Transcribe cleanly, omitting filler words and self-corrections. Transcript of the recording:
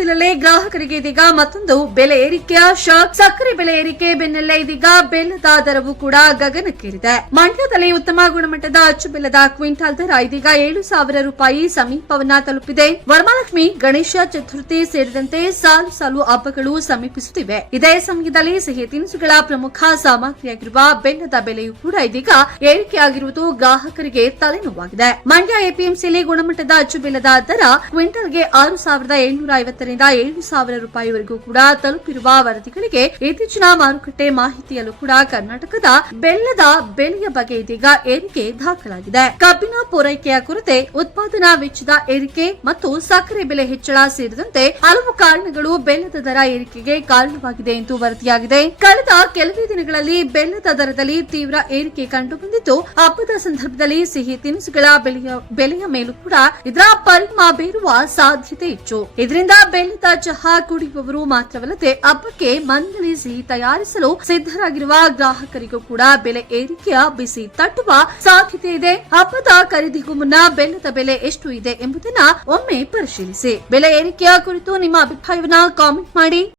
ಹೊತ್ತಿನಲ್ಲೇ ಗ್ರಾಹಕರಿಗೆ ಇದೀಗ ಮತ್ತೊಂದು ಬೆಲೆ ಏರಿಕೆಯ ಶಾಕ್. ಸಕ್ಕರೆ ಬೆಲೆ ಏರಿಕೆ ಬೆನ್ನಲ್ಲೇ ಇದೀಗ ಬೆಲ್ಲದ ದರವು ಕೂಡ ಗಗನಕ್ಕೇರಿದೆ. ಮಂಡ್ಯದಲ್ಲಿ ಉತ್ತಮ ಗುಣಮಟ್ಟದ ಅಚ್ಚು ಬೆಲ್ಲದ ಕ್ವಿಂಟಾಲ್ ದರ ಇದೀಗ 7,000 ರೂಪಾಯಿ ಸಮೀಪವನ್ನ ತಲುಪಿದೆ. ವರಮಹಾಲಕ್ಷ್ಮಿ, ಗಣೇಶ ಚತುರ್ಥಿ ಸೇರಿದಂತೆ ಸಾಲು ಸಾಲು ಹಬ್ಬಗಳು ಸಮೀಪಿಸುತ್ತಿವೆ. ಇದೇ ಸಮಯದಲ್ಲಿ ಸಿಹಿ ತಿನಿಸುಗಳ ಪ್ರಮುಖ ಸಾಮಗ್ರಿಯಾಗಿರುವ ಬೆಲ್ಲದ ಬೆಲೆಯೂ ಕೂಡ ಇದೀಗ ಏರಿಕೆಯಾಗಿರುವುದು ಗ್ರಾಹಕರಿಗೆ ತಲೆನೋವಾಗಿದೆ. ಮಂಡ್ಯ ಎಪಿಎಂಸಿಯಲ್ಲಿ ಗುಣಮಟ್ಟದ ಅಚ್ಚು ಬೆಲ್ಲದ ದರ ಕ್ವಿಂಟಲ್ಗೆ 6,750ರಿಂದ 7,000 ರೂಪಾಯಿವರೆಗೂ ಕೂಡ ತಲುಪಿರುವ ವರದಿಗಳಿಗೆ ಇತ್ತೀಚಿನ ಮಾರುಕಟ್ಟೆ ಮಾಹಿತಿಯಲ್ಲೂ ಕೂಡ ಕರ್ನಾಟಕದ ಬೆಲ್ಲದ ಬೆಲೆಯ ಬಗ್ಗೆ ಇದೀಗ ಏರಿಕೆ ದಾಖಲಾಗಿದೆ. ಕಬ್ಬಿನ ಪೂರೈಕೆಯ ಕೊರತೆ, ಉತ್ಪಾದನಾ ವೆಚ್ಚದ ಏರಿಕೆ ಮತ್ತು ಸಕ್ಕರೆ ಬೆಲೆ ಹೆಚ್ಚಳ ಸೇರಿದಂತೆ ಹಲವು ಕಾರಣಗಳು ಬೆಲ್ಲದ ದರ ಏರಿಕೆಗೆ ಕಾರಣವಾಗಿದೆ ಎಂದು ವರದಿಯಾಗಿದೆ. ಕಳೆದ ಕೆಲವೇ ದಿನಗಳಲ್ಲಿ ಬೆಲ್ಲದ ದರದಲ್ಲಿ ತೀವ್ರ ಏರಿಕೆ ಕಂಡುಬಂದಿದ್ದು, ಹಬ್ಬದ ಸಂದರ್ಭದಲ್ಲಿ ಸಿಹಿ ತಿನಿಸುಗಳ ಬೆಲೆಯ ಮೇಲೂ ಕೂಡ ಇದರ ಪರಿಣಾಮ ಬೀರುವ ಸಾಧ್ಯತೆ ಹೆಚ್ಚು. ಇದರಿಂದ ಬೆಲ್ಲದ ಚಹಾ ಕುಡಿಯುವವರು ಮಾತ್ರವಲ್ಲದೆ ಹಬ್ಬಕ್ಕೆ ಮನೆಯಲ್ಲಿ ಸಿಹಿ ತಯಾರಿಸಲು ಸಿದ್ಧರಾಗಿರುವ ಗ್ರಾಹಕರಿಗೂ ಕೂಡ ಬೆಲೆ ಏರಿಕೆಯ ಬಿಸಿ ತಟ್ಟುವ ಸಾಧ್ಯತೆ ಇದೆ. ಹಬ್ಬದ ಖರೀದಿಗೂ ಮುನ್ನ ಬೆಲ್ಲದ ಬೆಲೆ ಎಷ್ಟು ಇದೆ ಎಂಬುದನ್ನ ಒಮ್ಮೆ ಪರಿಶೀಲಿಸಿ. ಬೆಲೆ ಏರಿಕೆಯ ಕುರಿತು ನಿಮ್ಮ ಅಭಿಪ್ರಾಯವನ್ನ ಕಾಮೆಂಟ್ ಮಾಡಿ.